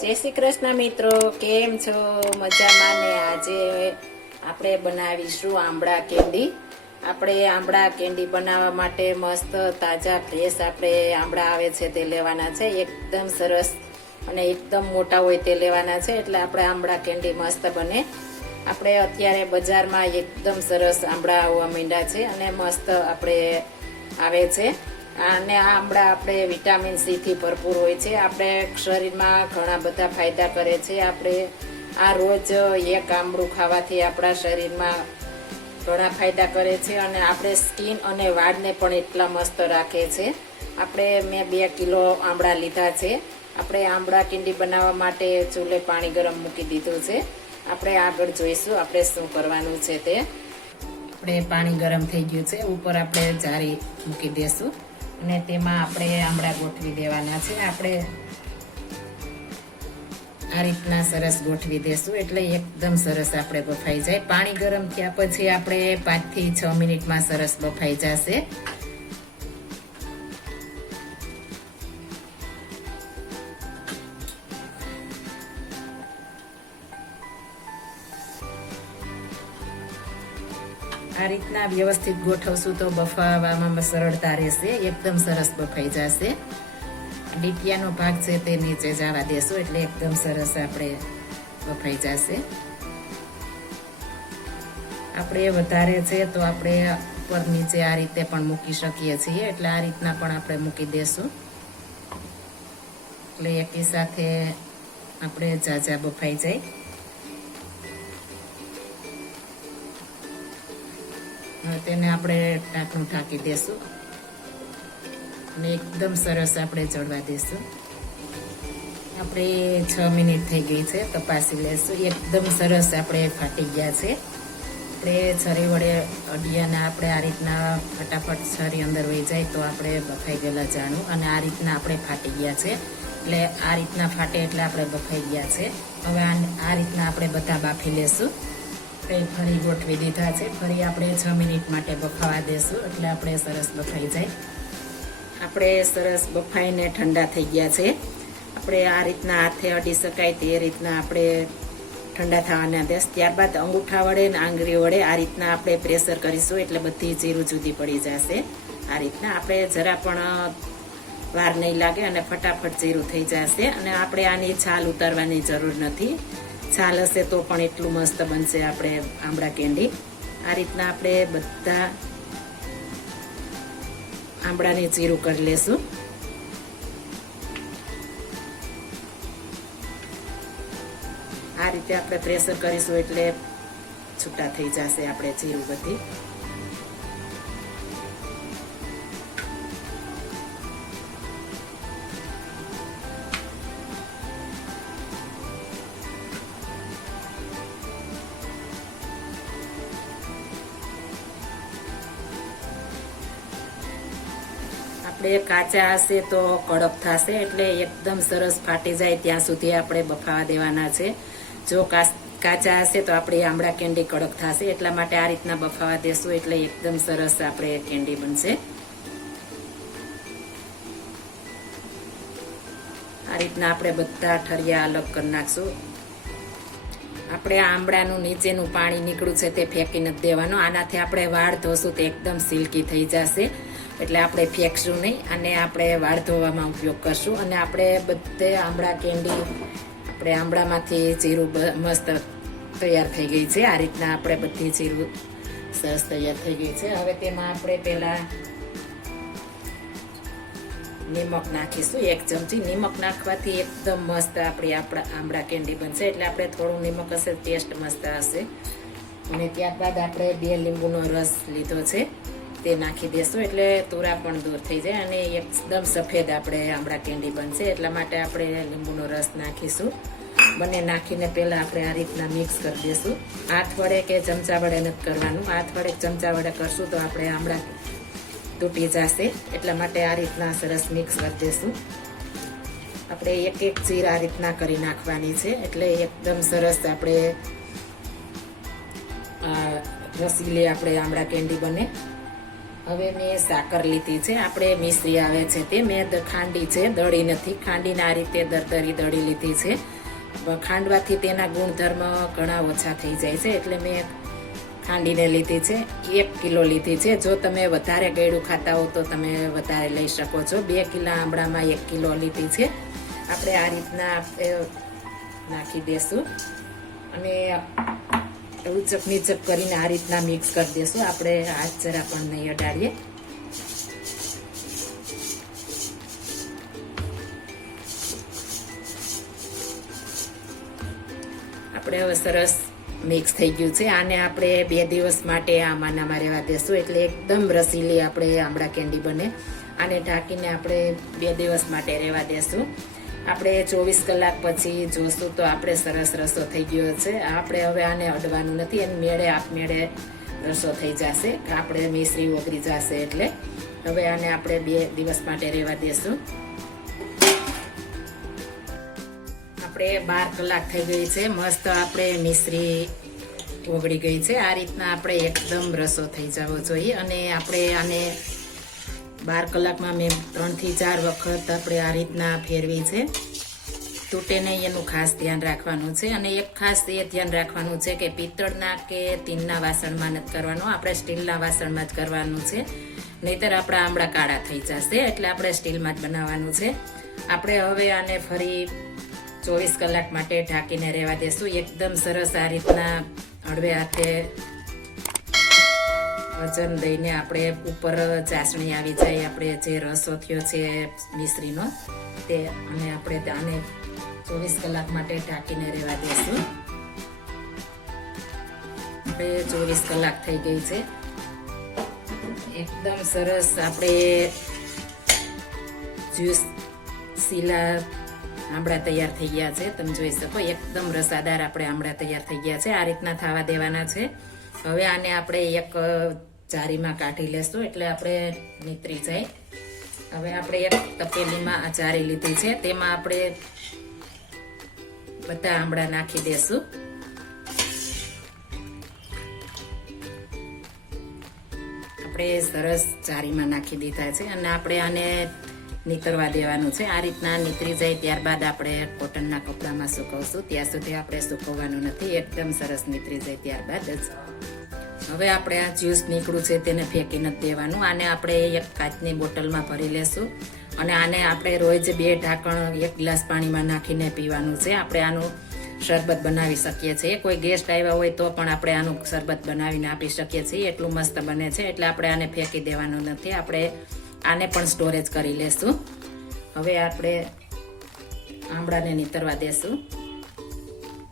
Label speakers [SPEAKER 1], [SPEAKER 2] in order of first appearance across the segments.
[SPEAKER 1] જય શ્રી કૃષ્ણ મિત્રો, કેમ છો? મજામાં ને આજે આપણે બનાવીશું આંબળા કેન્ડી. આપણે આંબળા કેન્ડી બનાવવા માટે મસ્ત તાજા ફ્રેશ આપણે આંબળા આવે છે તે લેવાના છે. એકદમ સરસ અને એકદમ મોટા હોય તે લેવાના છે. એટલે આપણે આંબળા કેન્ડી મસ્ત બને. આપણે અત્યારે બજારમાં એકદમ સરસ આંબળા આવવા માંડ્યા છે અને મસ્ત આપણે આવે છે. અને આ આંબળા આપણે વિટામિન સી થી ભરપૂર હોય છે. આપણે શરીરમાં ઘણા બધા ફાયદા કરે છે. આપણે આ રોજ એક આમળું ખાવાથી આપણા શરીરમાં ઘણા ફાયદા કરે છે અને આપણે સ્કિન અને વાળને પણ એટલા મસ્ત રાખે છે. આપણે મેં બે કિલો આમળા લીધા છે. આપણે આમળા કિંડી બનાવવા માટે ચૂલે પાણી ગરમ મૂકી દીધું છે. આપણે આગળ જોઈશું આપણે શું કરવાનું છે તે. આપણે પાણી ગરમ થઈ ગયું છે. ઉપર આપણે જારી મૂકી દેશું. અને તેમાં આપણે આમળા ગોઠવી દેવાના છે. આપણે આ રીતના સરસ ગોઠવી દેશું એટલે એકદમ સરસ આપણે બફાઈ જાય. પાણી ગરમ થયા પછી આપણે પાંચથી છ મિનિટમાં સરસ બફાઈ જશે. રીતના વ્યવસ્થિત ગોઠવશું તો બફાવામાં સરળતા રહેશે, એકદમ સરસ બફાઈ જશે. ડીટિયાનો ભાગ છે તે નીચે જવા દેશું, એટલે એકદમ સરસ આપણે બફાઈ જશે. આપણે વધારે છે તો આપણે ઉપર નીચે આ રીતે પણ મૂકી શકીએ છીએ, એટલે આ રીતના પણ આપણે મૂકી દેશું. એટલે એકી સાથે આપણે જાજા બફાઈ જાય. તેને આપણે ઢાંકણું ઢાંકી દેશું. અને એકદમ સરસ આપણે ચડવા દેશું. આપણે છ મિનિટ થઈ ગઈ છે, તપાસી લેશું. એકદમ સરસ આપણે ફાટી ગયા છે. આપણે છરી વડે અડિયાને આપણે આ રીતના ફટાફટ છરી અંદર વહી જાય તો આપણે બફાઈ ગયેલા જાણું. અને આ રીતના આપણે ફાટી ગયા છે. એટલે આ રીતના ફાટે એટલે આપણે બફાઈ ગયા છે. હવે આ રીતના આપણે બધા બાફી લેશું. આપણે ફરી ગોઠવી દીધા છે. ફરી આપણે છ મિનિટ માટે બફાવા દેશું, એટલે આપણે સરસ બફાઈ જાય. આપણે સરસ બફાઈને ઠંડા થઈ ગયા છે. આપણે આ રીતના હાથે અડી શકાય તે રીતના આપણે ઠંડા થવાના દેશ. ત્યારબાદ અંગૂઠા વડે ને આંગળી વડે આ રીતના આપણે પ્રેશર કરીશું, એટલે બધી જીરું જુદી પડી જશે. આ રીતના આપણે જરા પણ વાર નહીં લાગે અને ફટાફટ જીરું થઈ જશે. અને આપણે આની છાલ ઉતારવાની જરૂર નથી. છાલ હશે તો પણ એટલું મસ્ત બનશે આપણે આંબળા કેન્ડી. આ રીતના આપણે બધા આંબળાની ચીરું કરી લેશું. આ રીતે આપણે પ્રેશર કરીશું એટલે છૂટા થઈ જશે આપણે ચીરું બધી. આપણે કાચા હશે તો કડક થશે એટલે એકદમ સરસ ફાટી જાય ત્યાં સુધી આપણે બફાવા દેવાના છે. જો કાચા હશે તો આપણી આમળા કેન્ડી કડક થશે એટલા માટે આ રીતના બફાવા દેશું એટલે એકદમ સરસ આપણે કેન્ડી બનશે. આ રીતના આપણે બધા ઠરિયા અલગ કરી નાખશું. આપણે આંબળાનું નીચેનું પાણી નીકળ્યું છે તે ફેંકી નથી દેવાનું. આનાથી આપણે વાળ ધોશું તો એકદમ સિલ્કી થઈ જશે. એટલે આપણે ફેંકશું નહીં અને આપણે વાળ ધોવામાં ઉપયોગ કરશું અને આપણે બધે આંબળા કેન્ડી, આપણે આંબળામાંથી જીરું મસ્ત તૈયાર થઈ ગઈ છે. આ રીતના આપણે બધી જીરું સરસ તૈયાર થઈ ગઈ છે. હવે તેમાં આપણે પહેલા નિમક નાખીશું. એક ચમચી નિમક નાખવાથી એકદમ મસ્ત આપણી આપણા આંબળા કેન્ડી બનશે. એટલે આપણે થોડું નિમક હશે, ટેસ્ટ મસ્ત હશે. અને ત્યારબાદ આપણે બે લીંબુનો રસ લીધો છે. તે નાખી દેશું એટલે તુરા પણ દૂર થઈ જાય અને એકદમ સફેદ આપણે આમળા કેન્ડી બનશે એટલા માટે આપણે લીંબુનો રસ નાખીશું. બંને નાખીને પહેલાં આપણે આ રીતના મિક્સ કરી દઈશું હાથ વડે કે ચમચા વડે નથી કરવાનું. હાથ વડે ચમચા વડે કરશું તો આપણે આમળા તૂટી જશે. એટલા માટે આ રીતના સરસ મિક્સ કરી દઈશું આપણે એક એક ચીર આ રીતના કરી નાખવાની છે. એટલે એકદમ સરસ આપણે રસીલે આપણે આમળા કેન્ડી બને. હવે મેં સાકર લીધી છે. આપણે મિશ્રી આવે છે તે. મેં ખાંડી છે. દળી નથી. ખાંડીને આ રીતે દરદરી દળી લીધી છે. ખાંડવાથી તેના ગુણધર્મ ઘણા ઓછા થઈ જાય છે. એટલે મેં ખાંડીને લીધી છે. એક કિલો લીધી છે. જો તમે વધારે ગળ્યું ખાતા હો તો તમે વધારે લઈ શકો છો. બે કિલો આંબળામાં એક કિલો લીધી છે. આપણે આ રીતના નાખી દેશું. અને ઉચક નીચક કરીને આ રીતના મિક્સ કરી દેશું. આપણે હાથ જરા પણ નહીં અડાડીએ. આપણે હવે સરસ મિક્સ થઈ ગયું છે. આને આપણે બે દિવસ માટે આમાંનામાં રહેવા દેશું. એટલે એકદમ રસીલી આપણે આમળા કેન્ડી બને. આને ઢાંકીને આપણે બે દિવસ માટે રહેવા દેશું. આપણે ચોવીસ કલાક પછી જોશું તો આપણે સરસ રસો થઈ ગયો છે. આપણે હવે આને અડવાનું નથી એને મેળે આપમેળે રસો થઈ જશે. આપણે મિશ્રી ઓગળી જશે એટલે. હવે આને આપણે બે દિવસ માટે રહેવા દેશું. આપણે બાર કલાક થઈ ગઈ છે. મસ્ત આપણે મિશ્રી ઓગળી ગઈ છે. આ રીતના આપણે એકદમ રસો થઈ જવો જોઈએ અને આપણે આને બાર કલાકમાં મેં ત્રણથી ચાર વખત આપણે આ રીતના ફેરવી છે. તૂટે નહીં એનું ખાસ ધ્યાન રાખવાનું છે અને એક ખાસ એ ધ્યાન રાખવાનું છે કે પિત્તળના કે તીનના વાસણમાં નથી કરવાનું. આપણે સ્ટીલના વાસણમાં જ કરવાનું છે. નહીતર આપણા આમળા કાળા થઈ જશે એટલે આપણે સ્ટીલમાં જ બનાવવાનું છે. આપણે હવે આને ફરી ચોવીસ કલાક માટે ઢાંકીને રહેવા દેશું. એકદમ સરસ આ રીતના હળવે હાથે વજન દઈને આપણે ઉપર ચાસણી આવી જાય, આપણે જે રસો થયો છે મિશ્રીનો, તે અને આપણે આને ચોવીસ કલાક માટે ઢાંકીને રહેવા દઈશું. આપણે ચોવીસ કલાક થઈ ગઈ છે. એકદમ સરસ આપણે જ્યુસ સીલા આંબળા તૈયાર થઈ ગયા છે. તમે જોઈ શકો, એકદમ રસાદાર આપણે આમળા તૈયાર થઈ ગયા છે. આ રીતના થવા દેવાના છે. હવે આને આપણે એક જારીમાં કાઢી લેશું એટલે આપણે નીતરી જાય. હવે આપણે એક તપેલીમાં આ જારી લીધી છે. તેમાં આપણે બધા આંબળા નાખી દેશું. આપણે સરસ જારીમાં નાખી દીધા છે અને આપણે આને નીતરવા દેવાનું છે. આ રીતના નીતરી જાય ત્યારબાદ આપણે કોટનના કપડામાં સુકવશું. ત્યાં સુધી આપણે સુકવવાનું નથી. એકદમ સરસ નીતરી જાય ત્યારબાદ જ. હવે આપણે આ જ્યુસ નીકળ્યું છે તેને ફેંકી નથી દેવાનું. આને આપણે એક કાચની બોટલમાં ભરી લેશું. અને આને આપણે રોજ બે ઢાંકણ એક ગ્લાસ પાણીમાં નાખીને પીવાનું છે. આપણે આનું શરબત બનાવી શકીએ છીએ. કોઈ ગેસ્ટ આવ્યા હોય તો પણ આપણે આનું શરબત બનાવીને આપી શકીએ છીએ. એટલું મસ્ત બને છે. એટલે આપણે આને ફેંકી દેવાનું નથી. આપણે આને પણ સ્ટોરેજ કરી લેશું. હવે આપણે આંબળાને નીતરવા દેશું.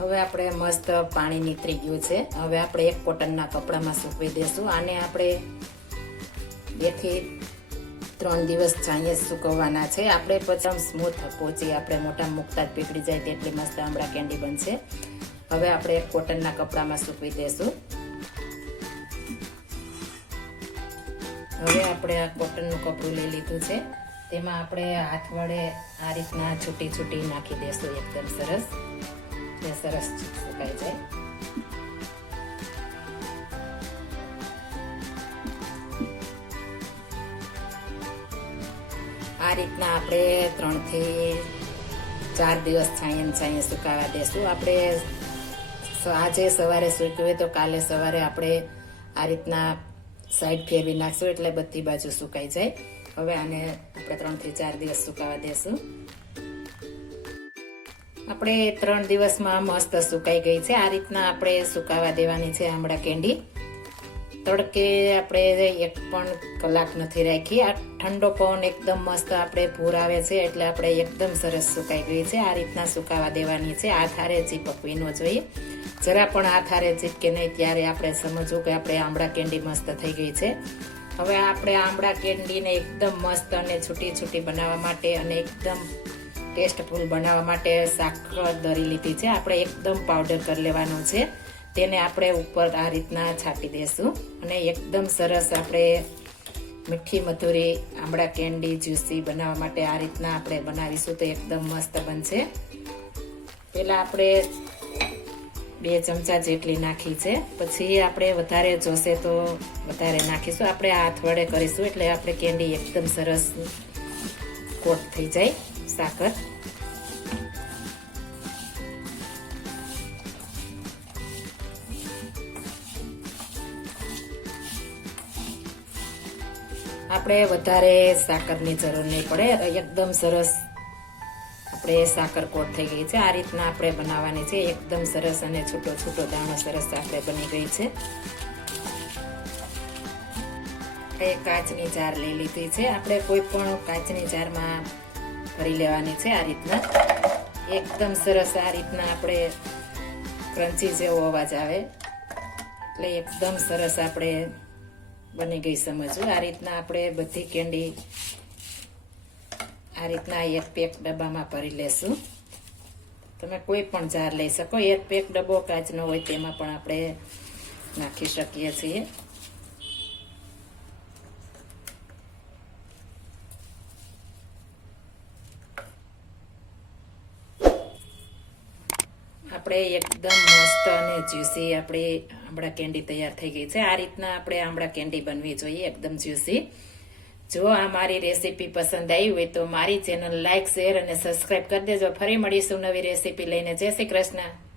[SPEAKER 1] હવે આપણે મસ્ત પાણી નીતરી ગયું છે. હવે આપણે એક કોટનના કપડામાં સૂકવી દેશું. આને આપણે બેથી ત્રણ દિવસ છાંયે સૂકવવાના છે. આપણે પછી સ્મૂથ પોચી આપણે મોટા મૂકતા જ પીગળી જાય તેટલી મસ્ત આમળા કેન્ડી બનશે. હવે આપણે એક કોટનના કપડામાં સૂકવી દેશું. હવે આપણે આ કોટનનું કપડું લઈ લીધું છે. તેમાં આપણે હાથ વડે આ રીતના છૂટી છૂટી નાખી દેશું. એકદમ સરસ. એટલે સરસ સુકાઈ જાય આ રીતના આપણે ત્રણથી ચાર દિવસ છાંયે ને છાંયે સુકાવા દેશું. આપણે આજે સવારે સૂક્યું તો કાલે સવારે આપણે આ રીતના સાઈડ ફેરવી નાખશું એટલે બધી બાજુ સુકાઈ જાય. હવે આને આપણે ત્રણથી ચાર દિવસ સુકાવા દેશું. આપણે ત્રણ દિવસમાં મસ્ત સુકાઈ ગઈ છે. આ રીતના આપણે સુકાવા દેવાની છે આમળા કેન્ડી તડકે આપણે એક પણ કલાક નથી રાખી. આ ઠંડો પવન એકદમ મસ્ત આપણે પૂર આવે છે એટલે આપણે એકદમ સરસ સુકાઈ ગઈ છે. આ રીતના સુકાવા દેવાની છે. આ થારે ચીપકવી ન જોઈએ. જરા પણ આ થારે ચીપકે નહીં ત્યારે આપણે સમજવું કે આપણે આમળા કેન્ડી મસ્ત થઈ ગઈ છે. હવે આપણે આમળા કેન્ડીને એકદમ મસ્ત અને છૂટી છૂટી બનાવવા માટે અને એકદમ ટેસ્ટફુલ બનાવવા માટે સાકર દરી લીધી છે. આપણે એકદમ પાવડર કરી લેવાનો છે. તેને આપણે ઉપર આ રીતના છાંટી દેશું અને એકદમ સરસ આપણે મીઠી મધુરી, આમળા કેન્ડી, જ્યુસી બનાવવા માટે આ રીતના આપણે બનાવીશું તો એકદમ મસ્ત બનશે. પહેલાં આપણે બે ચમચા જેટલી નાખી છે. પછી આપણે વધારે જોશે તો વધારે નાખીશું. આપણે હાથ વડે કરીશું એટલે આપણે કેન્ડી એકદમ સરસ કોટ થઈ જાય સાકર આપણે વધારે સાકરની જરૂર નહીં પડે, એકદમ સરસ. આપણે સાકર કોટ થઈ ગઈ છે. આ રીતના આપણે બનાવવાની છે. એકદમ સરસ અને છૂટો છૂટો દાણો સરસ આપણે બની ગઈ છે. એ કાચની જાર લઈ લીધી છે. આપણે કોઈ પણ કાચની જારમાં ભરી લેવાની છે આ રીતના. એકદમ સરસ આ રીતના આપણે ક્રંચી જેવો અવાજ આવે. એટલે એકદમ સરસ આપણે બની ગઈ સમજવું. આ રીતના આપણે બધી કેન્ડી આ રીતના એક પેક ડબ્બામાં ભરી લેશું. તમે કોઈ પણ જાર લઈ શકો. એક પેક ડબ્બો કાચનો હોય તેમાં પણ આપણે નાખી શકીએ છીએ. આપણે એકદમ મસ્ત અને જ્યુસી આપણે આમળા કેન્ડી તૈયાર થઈ ગઈ છે. આ રીતના આપણે આમળા કેન્ડી બનવી જોઈએ, એકદમ જ્યુસી. જો આ મારી રેસીપી પસંદ આવી હોય તો મારી ચેનલ લાઇક શેર અને સબસ્ક્રાઇબ કરી દેજો. ફરી મળીશું નવી રેસીપી લઈને. જય શ્રી કૃષ્ણ.